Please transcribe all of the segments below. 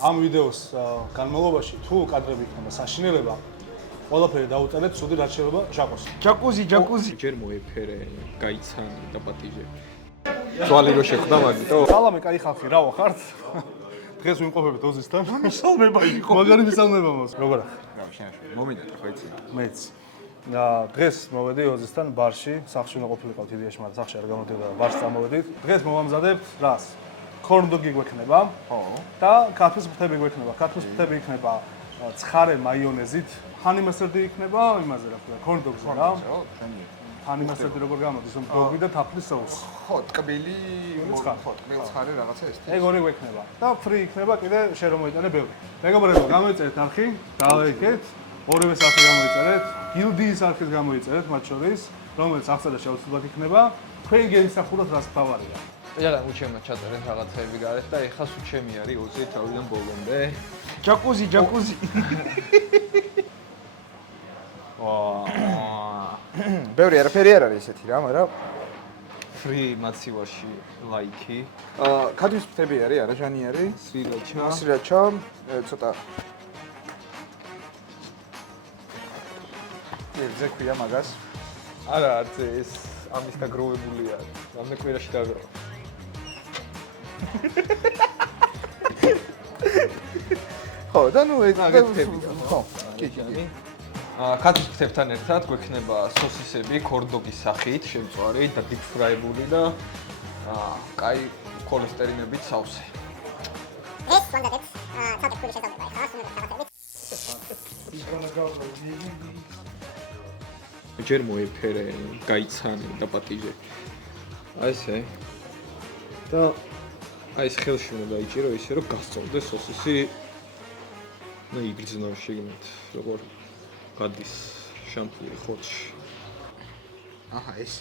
ამ ვიდეოს განმავლობაში თუ კადრები იქნება საშინელება, ყველაფერი დაუწერეთ, ცუდი რაც შეიძლება შაკოს. ჯაკუზი. ჯერ მოეფერე, გაიცანი და პატიჟე. ძვალი რო შეხვდა მაგითო? სალამი, კაი ხალხი, რა ვახართ? დღეს ვიმყოფებით ოზისთან. მისალმება იყო. მაგარი მისალმება მას. როგორ ახ? რა შენაშო. მომიდა ხო იცი? მეც. დღეს მოვედი ოზისთან ბარში, სახლში უნდა ყოფილიყავ თიდიაში, მაგრამ სახლში არ გამოდიოდა და ბარში წამოვედით. დღეს მოვამზადებთ რას? ქორნდოგი გვექნება. ხო. და ქართლის ფრთები გვექნება. ქართლის ფრთები იქნება ცხარე მაიონეზით. ჰანიმასერდი იქნება იმაზე რა ქვია, ქორნდოგზე რა. ჰანიმასერდი როგორ გამოდის, რომ დოგი და თაფლის соуს. ხო, ტკბილი, ხო, ტკბილ ცხარე რაღაცა ეს. ეგ ორი გვექნება. და ფრი იქნება კიდე შენ რომ მოიტანე ბევრი. მეგობრებო, გამოიწერეთ არხი, დაალეიქეთ. ორივე არხი გამოიწერეთ. გილდიის არხის გამოიწერეთ მათ შორის, რომელიც აღწერაში აუცილებლად იქნება. თქვენ გემსახუროთ რას ფავარია. ელა უჩემო ჩაწერეთ რაღაცები გარეთ და ეხა სულ ჩემი არის ოზი თავიდან ბოლომდე. ჯაკუზი. ბევრი არაფერი არ არის ესეთი რა, მაგრამ ფრი მაცივაში ლაიქი. ქადვის ფრთები არის, არაჟანი არის, სრილაჩა. სრილაჩა, ცოტა ძე ქვია მაგას. არა, არც ეს ამის დაგროვებულია. რამდენ კვირაში დაგროვა. ხო, და ნუ ეს ხო, კი. ქართლის ფრთებთან ერთად გვექნება სოსისები ქორნდოგის სახით, შემწვარი და 딥 ფრაებული და კაი ქოლესტერინებით სავსე. ეს ვანდადეთ, ცალკე ფული შესაძლოა ხარ, სულ რაღაცებით. ჯერ მოეფერე, გაიცანი და პატიჟე. აი ესე. და აი ეს ხელში უნდა დაიჭირო ისე რომ გასწორდეს სოსისი. და იგრძნო შეგნით, როგორ გადის შამპური ხორცში. აჰა ეს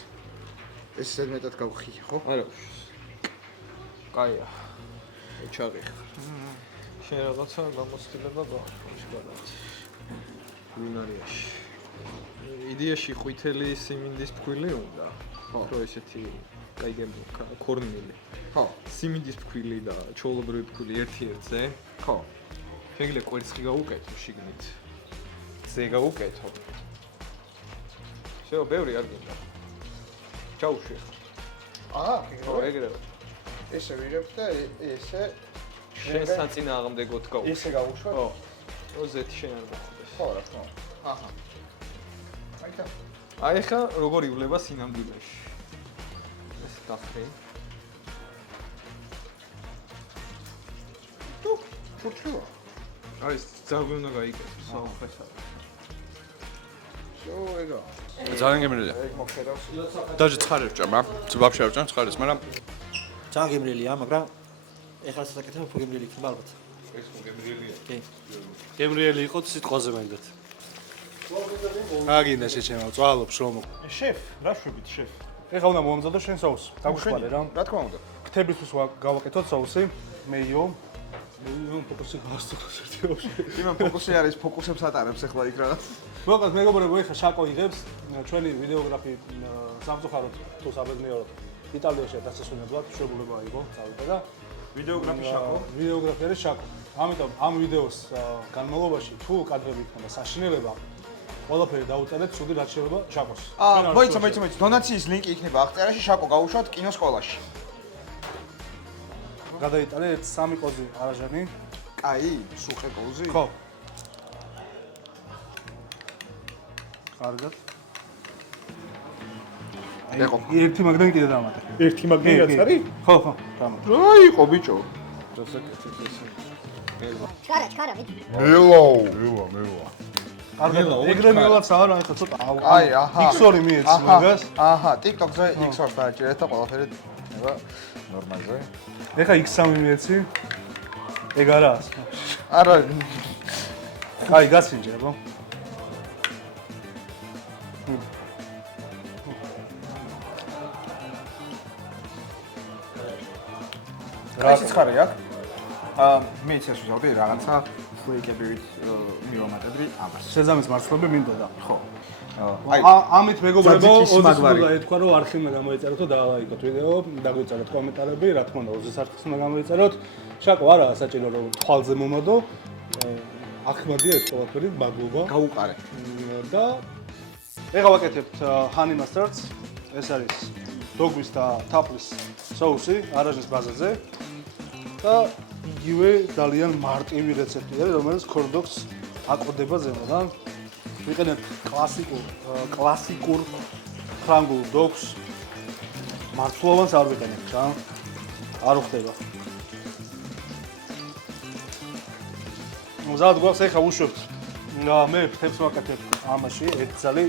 ზედმეტად გავხია, ხო? არა. კაია. ჩაღიხ. შენ რაღაცა გამოცდილება გაქვს გადაც. კულინარიაში. იდეაში ყვითელი სიმინდის ფქვილი უნდა. ხო, ესეთი კაიგები ქორნილი. ხო. სიმინდის ფქვილი და ჩაოლებრივი ფქვილი ერთ-ერთზე. ხო. შეგიძლია კვერცხი გაუკეთო შიგნით. ზე გაუკეთო. შეო, ბევრი არ გინდა. ჩაუშვი. ხო, ეგრევე. ესე ვიღებთ და ესე შენ საწინააღმდეგოდ გაუშვი. ესე გავუშვათ? ხო. ოზეთი შენ არ მოხდეს. ხო, რა თქმა უნდა. აჰა. აი ხა როგორ ივლება სინამდვილეში. ეს დახრი. ფურჩუა. აი ძაღლი უნდა გაიგეთო საუბრესა. შო ეგა. ძალიან გემრიელია. ეგ მოხედავს. დაჟე ცხარი ვჭამ, ვაფშე არ ვჭამ ცხარეს, მაგრამ ძალიან გემრიელია, მაგრამ ეხლა საკეთებ უფრო გემრიელი იქნება ალბათ. ეს ხო გემრიელია. კი. გემრიელი იყო სიტყვაზე მაგდათ. აგინდა შეჩემა, წვალობს რომ. შეფ, რა შვებით შეფ? ეხლა უნდა მომამზადო შენ соуს. დაგუშვალე რა. რა თქმა უნდა. ქთებისთვის გავაკეთოთ соуსი. მეიო. მეიო ფოკუსი გასწორდეს ერთი ბავშვი. იმან ფოკუსი არის, ფოკუსებს ატარებს ახლა იქ რაღაც. მოკლედ მეგობრებო, ეხლა შაკო იღებს ჩვენი ვიდეოგრაფი სამწუხაროდ თუ საბედნიეროდ იტალიაში დასასვენებლად შეგულება იყო წავიდა და ვიდეოგრაფი შაკო. ვიდეოგრაფი არის შაკო. ამიტომ ამ ვიდეოს განმავლობაში თუ კადრები იქნება საშინელება, ყველაფერი დაუწერეთ, ცუდი რაც შეიძლება შაკოს. მოიცა. დონაციის ლინკი იქნება აღწერაში, შაკო გაუშვათ კინოსკოლაში. გადაიტანე 3 კოზი არაჟანი. კაი, სუხე კოზი? ხო. კარგად. ეხო. ერთი მაგდან კიდე დამატე. ერთი მაგნიაც არის? ხო, დამატე. რა იყო ბიჭო? ჩქარა, მელა. კარგად. ეგრე მილაც არა, ეხლა ცოტა აი, აჰა. X2 მიეცი მაგას. აჰა, TikTok-ზე X2-ს დააჭერეთ და ყველაფერი ნება ნორმალზე. ეხლა X3 მიეცი. ეგ არაა. არა, აი, გასინჯებო. რა სიცხარე აქვს? მე იცის ვზავდი რაღაცა ფლეიკებით მივამატებდი ამას. შეზამის მარცვლები მინდოდა. ხო. ამით მეგობრებო ძაძიკის 20 მაგვარი. უნდა ეთქვა რომ არხი უნდა გამოიწეროთ და დაალაიქოთ ვიდეო, დაგვიწეროთ კომენტარები, რა თქმა უნდა 20 არხის უნდა გამოიწეროთ. შაკო არა საჭირო რომ თვალზე მომადო. ახმადია ეს ყველაფერი, მადლობა. გაუყარე. და ეხლა ვაკეთებთ honey mustards. ეს არის დოგვის და თაფლის соуსი არაჟის ბაზაზე. და იგივე ძალიან მარტივი რეცეპტი არის, რომელიც corn-dogs აკოდება ზემოდან. ვიყენებთ კლასიკურ ფრანგულ dogs. მარცვლოვანს არ ვიყენებთ რა. არ უხდება. მზად გვაქვს ეხლა უშვებთ. მე ფრთებს ვაკეთებ ამაში, 1 ძალი,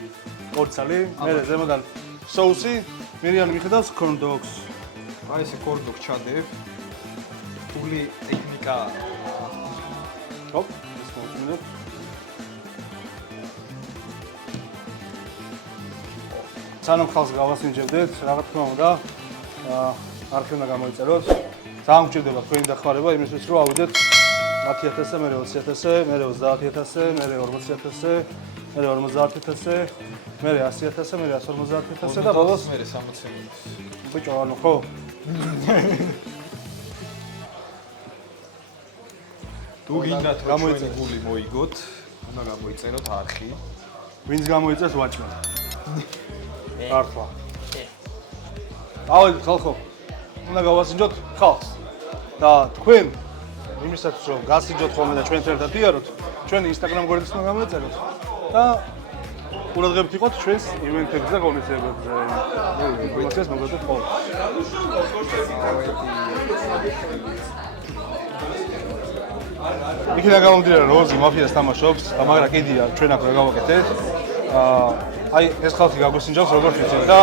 2 ძალი, მე ზემოდან соуსი, მერიანი მიხედავს corn-dogs. აი ესე corn-dog ჩადებ. ფული ტექნიკა. ჰოპ, ეს მოვიმინოთ. სანამ ხალხს გავასინჯებდეთ, რა თქმა უნდა, არხი უნდა გამოიწეროთ. ძალიან გვჭირდება თქვენი დახმარება იმისთვის, რომ ავიდეთ 10.000-ზე, მე 20.000-ზე, მე 30.000-ზე, მე 40.000-ზე, მე 50.000-ზე, მე 100.000-ზე, მე 150.000-ზე და ბოლოს მე 60.000. ბიჭო, ანუ ხო? თუ გინდათ რომ გამოიწერეთ. ჩვენი გული მოიგოთ, უნდა გამოიწეროთ არხი. ვინც გამოიწეს ვაჭმენ. არხვა. ავიდეთ ხალხო. უნდა გავასინჯოთ ხალხს. და თქვენ იმისაც რომ გასინჯოთ ხოლმე და ჩვენთან ერთად დიაროთ, ჩვენი Instagram გვერდიც უნდა გამოიწეროთ და ყურადღებით იყოთ ჩვენს ივენთებზე და ღონისძიებებზე. ინფორმაციას მოგეცეთ ხოლმე. იქიდან გამომდინარე რომ როზი მაფიას თამაშობს, მაგრამ კიდია ჩვენ აქ რა გავაკეთეთ. აი ეს ხალხი გაგვისინჯავს როგორც ვიცით და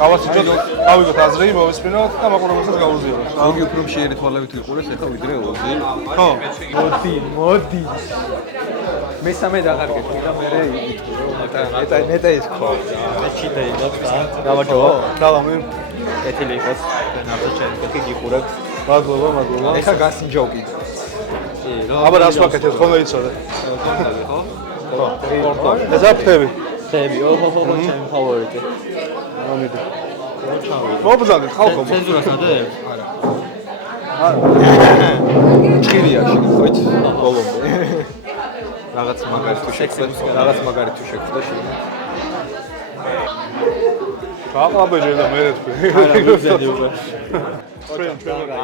გავასინჯოთ, გავიგოთ აზრი, მოვისმინოთ და მაყურებელსაც გავუზიაროთ. ზოგი უფრო მშიერი თვალებით ვიყურეს ახლა ვიდრე ოზი. ხო, მოდი. მესამე დაღარგეთ და მე ნეტა ის ხო. ჩიტა იყოს და გამარჯობა. დავამი. კეთილი იყოს. ნახო ჩემ კეთილი გიყურებს. მადლობა. ეხა გასინჯავ კიდე. აბა რას ვაკეთებ, ხოლმე იცოდე. ხო. ეს აფთები. თები, ოჰო, ჩემი ფავორიტი. მომიდი. მობზადე ხალხო. ცენზურას ადებ? ჭირია შეგხვით ბოლომდე. რაღაც მაგარი თუ შეგხვდეთ, რაღაც მაგარი თუ შეგხვდეთ შეგხვდეთ. გაყაბეჯე და მე თქვი. არა, ვიზედი უკვე.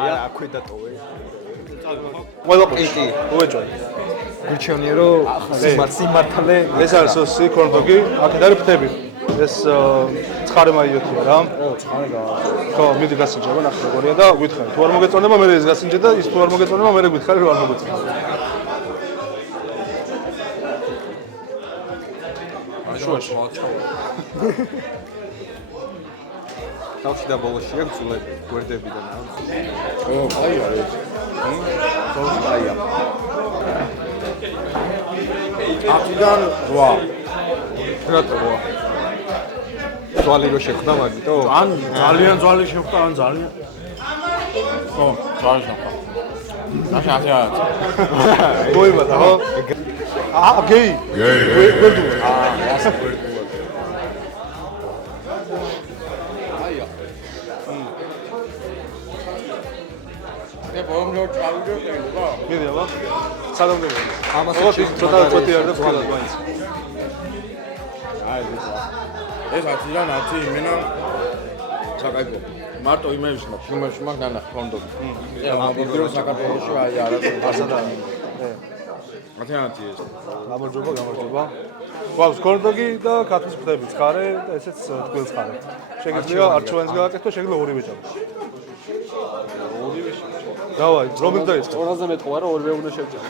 არა, აქვე დატოვე. ყველა კი. უეჭვე. გიჩვენია რომ სიმართლე ეს არის სოსი, corn-dogi, აქეთ არის ფრთები. ეს ცხარე მაიოტია რა. ხო, მიდი გასინჯება ნახე როგორია და გითხარი. თუ არ მოგეწონება, მე ეს გასინჯე და ის თუ არ მოგეწონება, მე გითხარი რომ არ მოგეწონება. შუაში. თავში და ბოლოში აქვს ძულები, გვერდებიდან. აი არის. აია. აქედან 8. რატო? ძვალი რო შეხვდა მაგიტო? ან ძალიან ძვალი შეხვდა, ან ძალიან. ხო, ძალიან შეხვდა. ნახე ასე არის. მოიმატა ხო? გეი. გვერდუ. ასე გვერდულად. მიდი აბა. სადამ გეი. ამას ცოტა წოთი არ და თქვათ მაინც. აი ეს 10-დან 10 იმენა საკაიფო. მარტო იმეებში მაქვს, იმეებში მაქვს ნანახი corn-dogi. ამბობდი რომ საქართველოში აი არა ასადა. 10-10 ეს. გამარჯობა. გვაქვს corn-dogi და ქათმის ფრთები, ცხარე და ესეც თბილ ცხარე. შეგიძლია არჩევანს გავაკეთო, შეგიძლია ორივე ჩავო. ორივე შევჭამ. დავაი, რომელი დაიწყო? ყველაზე მეტყვა რომ ორივე უნდა შევჭამ.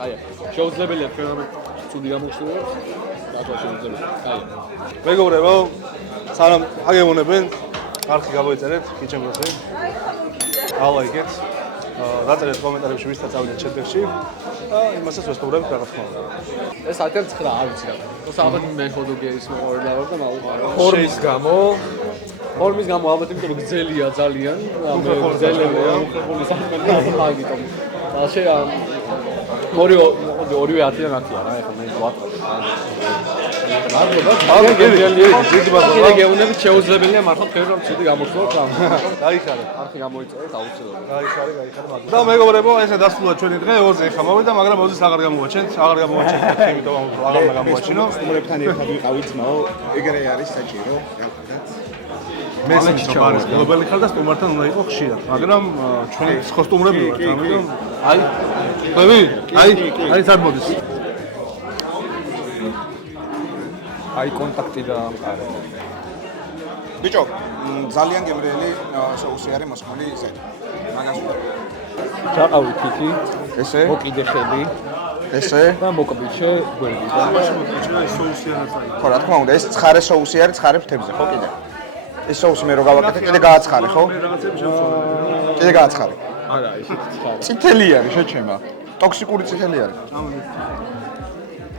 აი, შეუძლებელია ჩვენ ამ ცუდი გამოხსნილებს. რატო შეუძლებელია? აი. მეგობრებო, სანამ აგემონებენ, არხი გამოიწერეთ, კიჩემბოსი. ალაიქეთ. დაწერეთ კომენტარებში ვისთან წავიდეთ შედეგში და იმასაც ვესწავლებ რა თქმა უნდა. ეს 10-9 არ ვიცი რა. ეს ალბათ მე ხოდოგი ის მოყოლი და ალბათ ფორმის გამო ფორმის გამო ალბათ იმიტომ რომ გძელია ძალიან. მე გძელია, უხერხული საქმე და მაგიტომ. ასე ორივე 10-დან 10-ია რა, ეხლა მე ვატყობ. კიდე გეუბნებით შეუძლებელია მართლა ფერო ცუდი გამოხსნათ ამ. გაიხარე. არხი გამოიწერეთ აუცილებლად. გაიხარე. და მეგობრებო, ესე დასრულდა ჩვენი დღე, 2-ზე ხა მოვიდა, მაგრამ 2-ს აღარ გამოვაჩენთ, აღარ იმიტომ აღარ გამოვაჩინო. სტუმრებთან ერთად ვიყავით ძმაო, ეგრე არის საჭირო, გავხდათ. მესმის ჩაბარის გლობალი ხარ და სტუმართან უნდა იყო ხშირად, მაგრამ ჩვენი ხოსტუმრები ვართ, ამიტომ აი წარმოდის. აი კონტაქტი და ამყარე. ბიჭო, ძალიან გემრიელი соуსი არის მოსკოვი ისეთ. მაგას ჩაყავი თითი, ესე, მოკიდე ხები ესე. და მოკბიჩე გვერდი და ხო, რა თქმა უნდა, ეს ცხარე соуსი არის ცხარე ფრთებზე, ხო კიდე. ეს соуსი მე რო გავაკეთე, კიდე გააცხარე, ხო? კიდე გააცხარე. არა, ისეთი ცხარე. წითელი არის, შეჩემა. ტოქსიკური წითელი არის.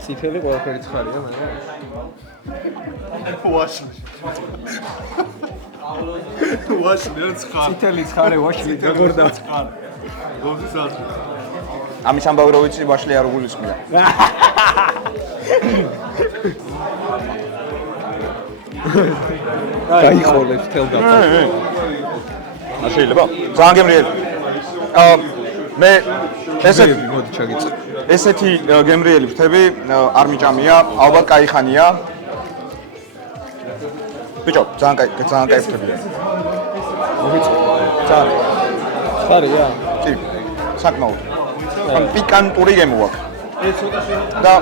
წითელი ყველაფერი ცხარია, მაგრამ ვაშლი არ ცხარ. წითელი ცხარე ვაშლი გაგორდა ცხარ. გოზის აზრი. ამის ამბავი რო ვიცი, ვაშლი არ უგულისხმია. გაიყოლეს თელ დაფა. არ შეიძლება? ძალიან გემრიელი. მე მოდი ჩაგიწე. ესეთი გემრიელი ფრთები არ მიჭამია, ალბათ кайხანია. ბიჭო, ძალიან кайფ ფრთებია. მოგიწევ. ძალიან. ცხარია? კი, საკმაოდ. ან პიკანტური გემო აქვს. და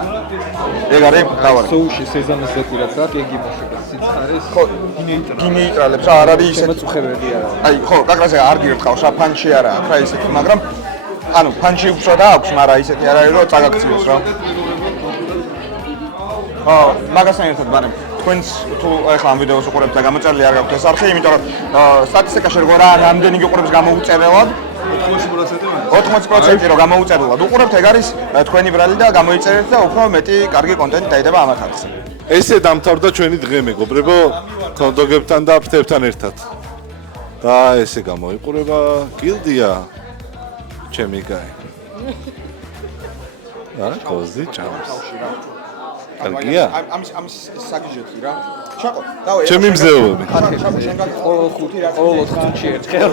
ეგ არის დავარი. სოუში სეზამის ზეთირაც აქვს, იგი მოშეკა სიცხარის. ხო, გინეიტრალებს არ არის ისეთი. შემოწუხებები არა. აი, ხო, კაკრაზე არ გირთყავს, რა ფანჩი არა აქვს, რა ისეთი, მაგრამ ანუ ფანჩი უფრო და აქვს, მაგრამ ისეთი არ არის, რომ წაგაქციოს რა. ხო, მაგასთან ერთად ბანემ. თქვენს თუ ახლა ამ ვიდეოს უყურებთ და გამოწერილი არ გაქვთ ეს არხი, იმიტომ რომ სტატისტიკაში როგორ რამდენი გიყურებს გამოუწერელად 80% რომ გამოუწერელად უყურებთ, ეგ არის თქვენი ბრალი და გამოიწერეთ და უფრო მეტი კარგი კონტენტი დაიდება ამათ არხზე. ესე დამთავრდა ჩვენი დღე მეგობრებო, კონდოგებთან და ფრთებთან ერთად. და ესე გამოიყურება გილდია ჩემი კაი. კოზი ჭამს. კარგია? ამის საგიჟეთი რა. შაკო, დავე. ჩემი მზეობები. ყოველ 4 წუთში ერთხელ.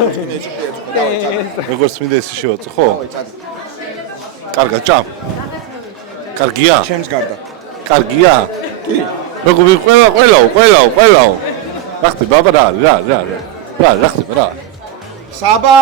როგორც მინდა ისე შევაწო, ხო? კარგა, ჭამ. კარგია? ჩემს გარდა. კარგია? კი. მეგობი ყველაო. რა ხდება, რა ხდება რა? საბა!